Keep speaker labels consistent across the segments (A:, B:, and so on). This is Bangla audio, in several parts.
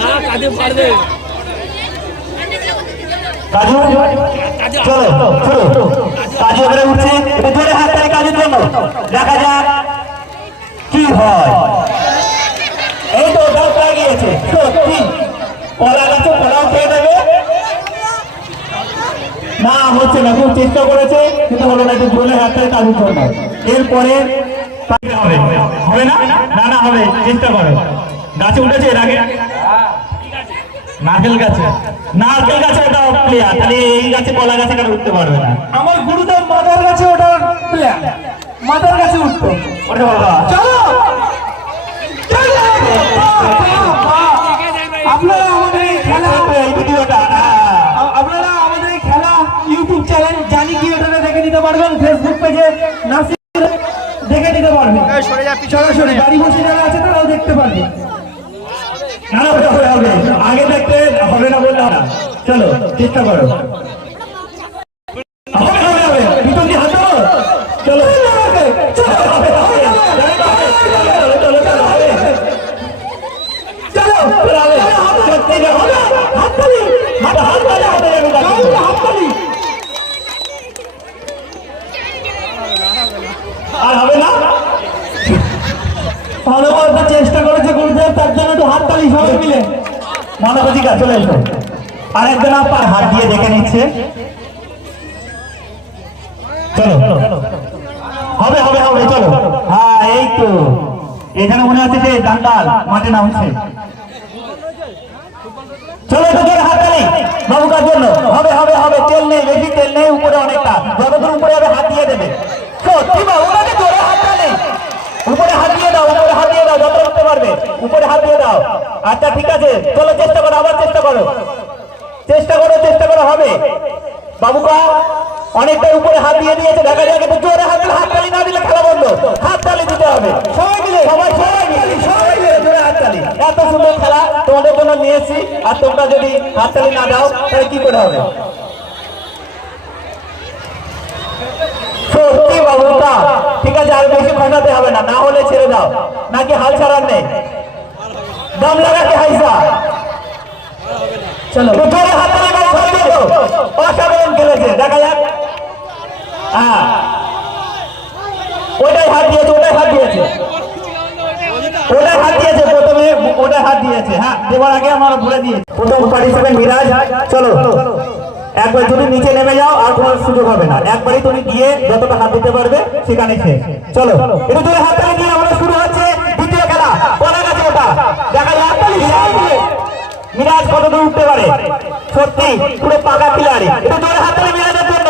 A: না কাজু
B: চলো চলো কাজু এবারে উঠছে জোরে হাত তালি কাজুর জন্য। দেখা যাক কি হয়। এই তো ওটাও পেয়ে গিয়েছে। সত্যি কলা গাছে কলাও খেয়ে দেবে না হচ্ছে না খুব চেষ্টা করেছে কিন্তু হলো না একটু জোরে হাত তালি কাজুর জন্য। এরপরে হবে। হবে না? না না হবে। চেষ্টা করো। গাছে উঠেছে এর আগে। নারকেল গাছে। নারকেল গাছে ওটা প্লেয়ার। তাহলে এই গাছে কলা গাছে কেন উঠতে পারবে না?
C: আমার গুরুদেব মাদার কাছে ওটার প্লেয়ার। মাদার কাছে উঠতো।
B: বাবা।
C: চলো! চলো! বাহ, বাহ, বাহ। আপনারা আমাদের এই খেলা
B: এই ভিডিওটা।
C: আ- আপনারা আমাদের এই খেলা ইউটিউব চ্যানেল জানি কি ওটাতে দেখে নিতে পারবেন। ফেসবুক পেজে নাসির দেখে নিতে পারবেন। সরাসরি বাড়ি বসে যারা আছে তারাও দেখতে পারবে।
B: না না হবে হবে। আগে দেখতে হবে না বললে না। চলো, চেষ্টা করো। হবে হবে হবে। দিয়ে হাঁটো। চলো। চলো হবে হবে চলো চলো চলো হবে চলো চলো হবে সত্যি যে হবে হাততালি হাত হাততালি হাততালি আমি ডাকছি। হাততালি আর হবে না ভালো করতে চেষ্টা করেছে গুরুদেব একটু হাততালি সবাই মিলে। মানবাধিকা চলে এসো। আর একজন আপার হাত দিয়ে দেখে নিচ্ছে। চলো। হবে হবে হবে, চলো। হ্যাঁ এই তো। এখানে মনে হচ্ছে যে দান্ডাল মাঠে নামছে। চলো তো হাততালি। বাবুকার জন্য? হবে হবে হবে, তেল নেই, বেশি তেল নেই, উপরে অনেকটা যতদূর উপরে হবে হাত দিয়ে দেবে সত্যি বাবু নাকি জোরে হাততালি উপরে হাত দিয়ে দাও উপরে হাত দিয়ে দাও যত উঠতে পারবে উপরে হাত দাও। আচ্ছা ঠিক আছে, চলো চেষ্টা করো, আবার চেষ্টা করো। চেষ্টা করো চেষ্টা করো, হবে। বাবুকা অনেকটা উপরে হাত দিয়ে দিয়েছে, দেখা যায় কিন্তু জোরে হাত দিলে হাততালি না দিলে খেলা বন্ধ। হাততালি দিতে হবে। সবাই মিলে, সবাই সবাই মিলে সবাই মিলে জোরে হাততালি এত সুন্দর খেলা তোমাদের জন্য নিয়েছি, আর তোমরা যদি হাততালি না দাও, তাহলে কি করে হবে? সত্যি বাবুটা ঠিক আছে, আর বেশি খসাতে হবে না না হলে ছেড়ে দাও। নাকি হাল ছাড়ার নেই? দম লাগাতে হাইসা চলো হাত অসাধারণ খেলেছে, দেখা যাক। হ্যাঁ। ওটাই হাত দিয়েছে, ওটাই হাত দিয়েছে। ওটাই হাত দিয়েছে, প্রথমে ওটাই হাত দিয়েছে হ্যাঁ দেওয়ার আগে আমরা প্রথম মিরাজ, চলো। একবার নিচে নেমে যাও, আর তোমার সুযোগ হবে না। একবারই তুমি গিয়ে যতটা হাত দিতে পারবে, সেখানে শেষ। চলো, একটু জোরে হাত দিয়ে আমাদের শুরু হচ্ছে দ্বিতীয় খেলা। বলা গেছে ওটা। দেখা যাক মিরাজ মিরাজ কত দূর উঠতে পারে। সত্যি, পুরো পাকা পিলারি একটু জোরে হাত তালি মিরাজের জন্য।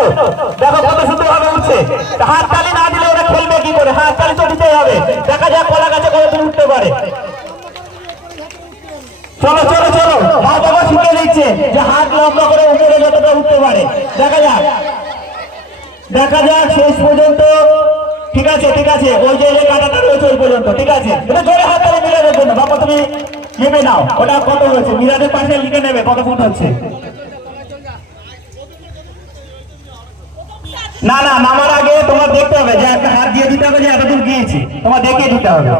B: দেখো কত সুন্দর ভাবে উঠছে হাত তালি না দিলে ওরা খেলবে কি করে? হাত তালি তো দিতেই হবে। দেখা যাক কলা গাছে কত দূর উঠতে পারে। চলো চলো চলো। মা বাবা শিখে দিচ্ছে যে হাত লম্বা করে উপরে যতটা উঠতে পারে। দেখা যাক। দেখা যাক শেষ পর্যন্ত। ঠিক আছে ঠিক আছে। ওই যে কাটাটা রয়েছে ওই পর্যন্ত। ঠিক আছে। এটা জোরে হাত তালি মিলানোর জন্য। বাবা, তুমি নেবে নাও। ওটা কত হয়েছে? মিরাজের পাশে লিখে নেবে কত ফুট হচ্ছে। না না নামার আগে তোমার দেখতে হবে যে একটা হাত দিয়ে দিতে হবে যে এতদূর গিয়েছি। তোমার দেখে দিতে হবে।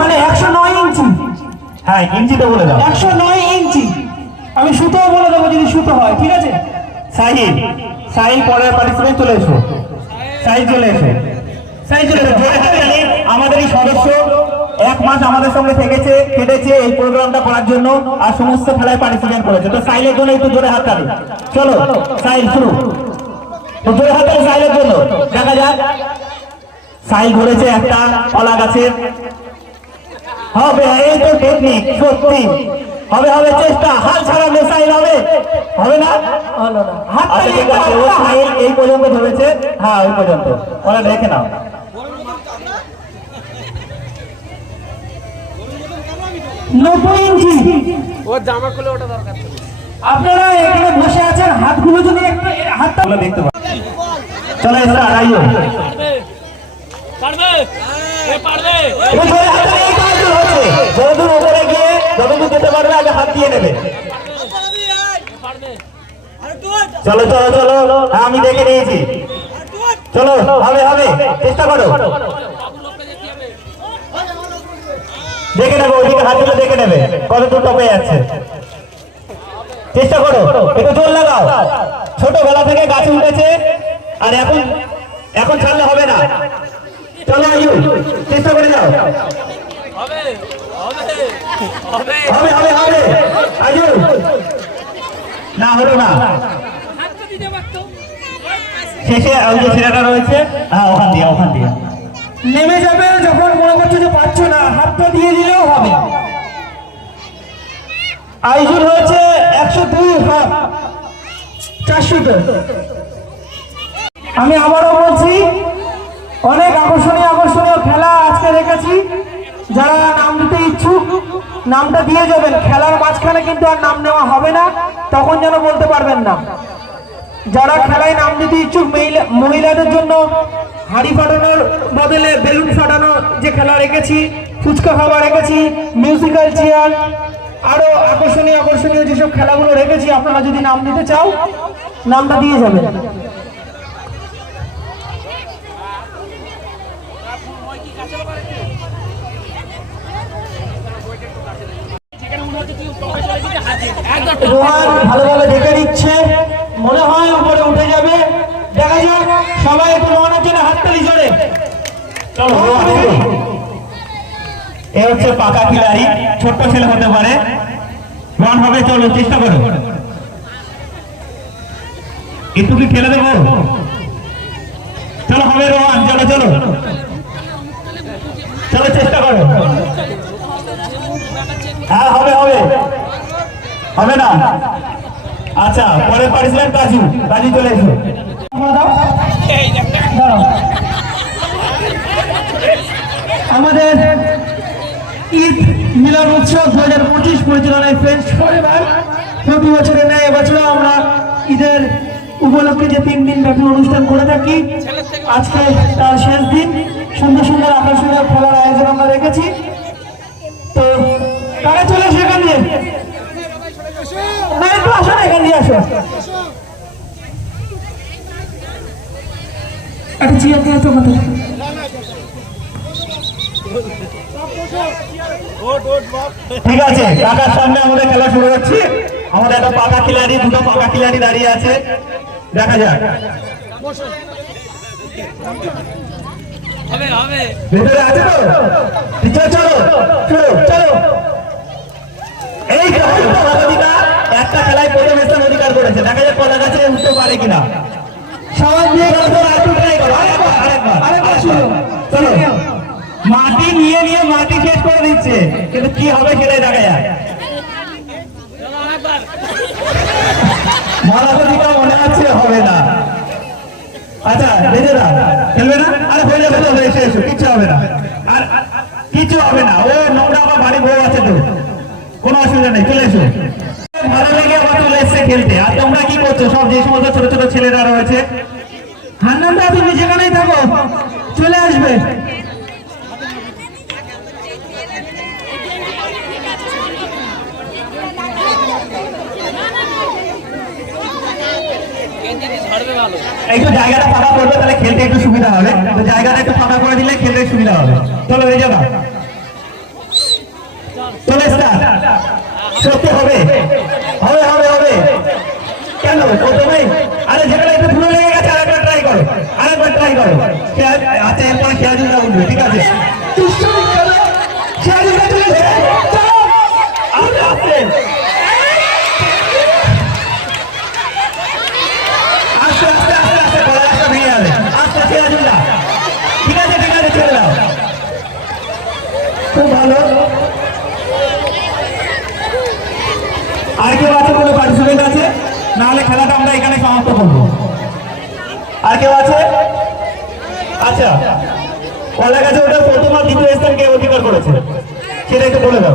C: মানে একশো নয় ইঞ্চি।
B: হ্যাঁ ইঞ্চিতে বলে দাও।
C: একশো নয় ইঞ্চি। আমি সুতোও বলে দেবো যদি সুতো হয় ঠিক আছে?
B: সাহিল সাহিল পরের পার্টিসিপেন্ট চলে এসো। সাহিল চলে এসো। আমাদের এই সদস্য এক মাস আমাদের সঙ্গে থেকেছে কেটেছে এই প্রোগ্রামটা করার জন্য আর সমস্ত খেলায় পার্টিসিপেন্ট করেছে। তো সাইলের জন্য একটু জোরে হাততালি চলো সাইল শুরু। তো জোরে হাততালি সাইলের জন্য। দেখা যাক। সাইল ধরেছে একটা কলা গাছের। হবে এই তো টেকনিক সত্যি। হবে হবে চেষ্টা। হাল ছাড়া মেসাইল হবে। হবে না?
C: হাত
B: আচ্ছা
C: তালি
B: এই পর্যন্ত ধরেছে। হ্যাঁ ওই পর্যন্ত। ওরা দেখে নাও।
C: নব্বই ইঞ্চি।
A: ওর জামা খুলে ওটা দরকার
C: আপনারা এখানে বসে আছেন হাতগুলো যদি হাতটা
B: দেখতে পাবো চলো এসে আড়াইও
A: পারবে? পারবে?
B: এবার জোরে হাতে এই কাজগুলো হচ্ছে। যতদূর উপরে গিয়ে যতদূর যেতে পারবে আগে হাত দিয়ে নেবে। চলো চলো চলো। হ্যাঁ আমি দেখে নিয়েছি। চলো হবে হবে। চেষ্টা করো
A: বাবু লোককে যেতে হবে
B: দেখে নেবে, ওইদিকে হাত তুলে দেখে নেবে কত দূর টপে যাচ্ছে। চেষ্টা করো, একটু জোর লাগাও। ছোটবেলা থেকে গাছে উঠেছে, আর এখন এখন ছাড়লে হবে না। চলো আয়ু, চেষ্টা করে যাও।
A: হবে হবে হবে।
B: হবে আয়ু, না হলো না। শেষে ওই যে ছেলেটা রয়েছে হ্যাঁ ওখান দিয়ে ওখান দিয়ে।
C: নেমে যাবে যখন মনে করছ যে পাচ্ছ না, হাতটা দিয়ে দিলেও হবে। আইজুর হয়েছে একশো দুই হাত চারশোতে আমি আবারও বলছি, অনেক আকর্ষণীয় আকর্ষণীয় খেলা আজকে রেখেছি। যারা নাম দিতে ইচ্ছুক, নামটা দিয়ে যাবেন। খেলার মাঝখানে কিন্তু আর নাম নেওয়া হবে না, তখন যেন বলতে পারবেন না। যারা খেলায় নাম দিতে ইচ্ছুক, মহিলা- মহিলাদের জন্য হাড়ি ফাটানোর বদলে বেলুন ফাটানো যে খেলা রেখেছি ফুচকা খাওয়া রেখেছি মিউজিক্যাল চেয়ার আরও আকর্ষণীয় আকর্ষণীয় যেসব খেলাগুলো রেখেছি আপনারা যদি নাম দিতে চাও নামটা দিয়ে যাবেন। রোহান ভালোভাবে
B: হচ্ছে পাকা খিলাড়ি ছোট্ট ছেলে হতে পারে। রান হবে চলো চেষ্টা করো। একটু কি খেলে দেবো? চলো হবে রোহান চলো চলো। চলো চেষ্টা করো। হ্যাঁ হবে হবে। হবে না? আচ্ছা পরে পারিছিলেন কাজু। কাজু চলে এসো।
C: আমাদের ঈদ মিলন উৎসব দু হাজার পঁচিশ পরিচালনায় পরিবার। প্রতি বছরের ন্যায় এবছরও আমরা ঈদের উপলক্ষে যে তিন দিন ব্যাপী অনুষ্ঠান করে থাকি, আজকে তার শেষ দিন। সুন্দর সুন্দর আকর্ষণীয় খেলার আয়োজন আমরা রেখেছি। তো কারা চলে আসে এখান দিয়ে। একটু আসো না, এখান দিয়ে আসো। একটা চেয়ার দিয়ে তোমাদের
B: ঠিক আছে কাকার সামনে আমাদের খেলা শুরু হচ্ছে। আমাদের একটা পাকা খিলাড়ি দুটো পাকা খিলাড়ি দাঁড়িয়ে আছে। দেখা যাক। ভেতরে আছে তো? চলো চলো চলো। এই একটা খেলায় প্রথম স্থান অধিকার করেছে। দেখা যাক কলা গাছে উঠতে পারে কিনা।
C: সবাই
B: আরেকবার, আরেকবার,
C: আরেকবার।
B: চলো। মাটি নিয়ে নিয়ে মাটি শেষ করে দিচ্ছে। কিন্তু কি হবে সেটাই দেখা যায়। মনে হচ্ছে হবে না। আচ্ছা বেঁধে দাও। খেলবে না? আরে হয়ে যাবে এসে এসো কিচ্ছু হবে না। আর কিচ্ছু হবে না। ও নোংরা আমার বাড়ি বউ আছে তো। কোনো অসুবিধা নেই, চলে এসো। ভালো লেগে আবার চলে এসছে খেলতে। আর তোমরা কি করছ? সব যে সমস্ত ছোট ছোট ছেলেরা রয়েছে।
C: হান্নানদা তুমি যেখানেই থাকো, চলে আসবে।
B: একটু জায়গাটা ফাঁকা তাহলে খেলতে একটু সুবিধা হবে। তো জায়গাটা একটু ফাঁকা করে দিলে খেলতে সুবিধা হবে। চলো চলে সত্যি হবে। হবে হবে হবে। কেন? আরে যেখানে একটু ধুলো লেগে গেছে, আরেকবার ট্রাই করো। আরেকবার ট্রাই করো। আচ্ছা এরপর উঠবে ঠিক আছে
C: দুষ্টুমি করো।
B: খেয়াজুলটা চলে এসেছে। চলো। আস্তে আস্তে আস্তে আস্তে আস্তে আস্তে গলা একটা ভেঙে যাবে আস্তে খেয়াজুলটা ঠিক আছে ঠিক আছে ছেড়ে দাও খুব ভালো আর কেউ আছে কোনো পার্টিসিপেন্ট আছে নাহলে খেলাটা আমরা এখানে সমাপ্ত করব আর কেউ আছে আচ্ছা। কলা গাছে ওটা প্রথম আর দ্বিতীয় স্থান কে অধিকার করেছে? সেটা একটু বলে দাও।